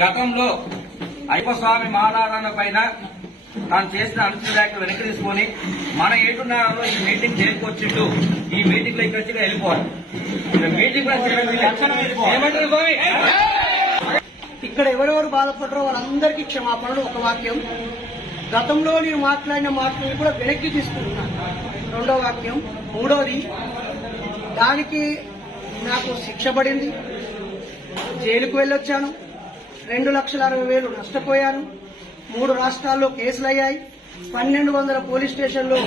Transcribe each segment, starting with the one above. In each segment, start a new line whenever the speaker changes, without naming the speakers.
గతంలో అయ్యప్పస్వామి మాలారాధన పైన తాను చేసిన అనుచిత వ్యాఖ్యలు వెనక్కి తీసుకొని మన ఏడున్నరలో ఈ మీటింగ్ చేరుకొచ్చిండు. ఈ మీటింగ్లో ఇక్కడ వచ్చి వెళ్ళిపోవాలి. ఇక్కడ మీటింగ్
ఇక్కడ ఎవరెవరు బాధపడరో వాళ్ళందరికీ క్షమాపణలు ఒక వాక్యం. గతంలో నేను మాట్లాడిన మాటలు కూడా వెనక్కి తీసుకుంటున్నాను. రెండో వాక్యం. మూడోది దానికి నాకు శిక్ష పడింది. జైలుకు వెళ్ళొచ్చాను. రెండు లక్షల అరవై వేలు నష్టపోయాను మూడు రాష్ట్రాల్లో కేసులు అయ్యాయి పన్నెండు వందల పోలీస్ స్టేషన్లో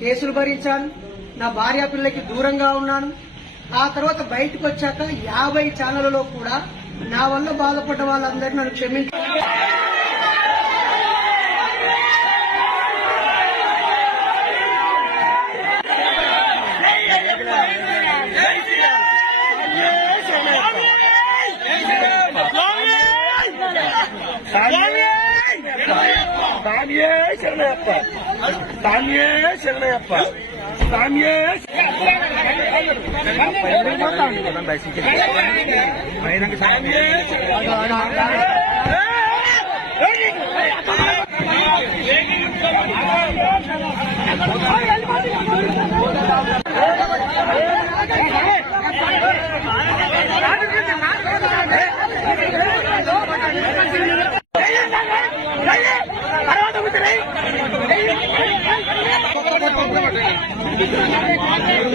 కేసులు భరించాను. నా భార్య పిల్లకి దూరంగా ఉన్నాను. ఆ తర్వాత బయటకు వచ్చాక యాభై ఛానళ్ళలో కూడా నా వల్ల బాధపడ్డ వాళ్ళందరినీ నన్ను క్షమించారు
ತಾನೇ ತಾನೇ ಶರಣಯ್ಯಪ್ಪ ತಾನೇ ಶರಣಯ್ಯಪ್ಪ ತಾನೇ ಬಹಿರಂಗ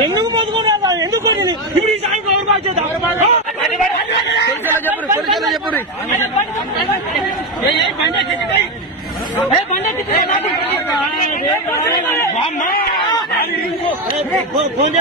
ఎందుకు పోతుకున్నా ఎందుకు ఇప్పుడు ఈ సాయం ఎవరు బాధ్యత చెప్పండి పోలీసులు చెప్పండి ఫోన్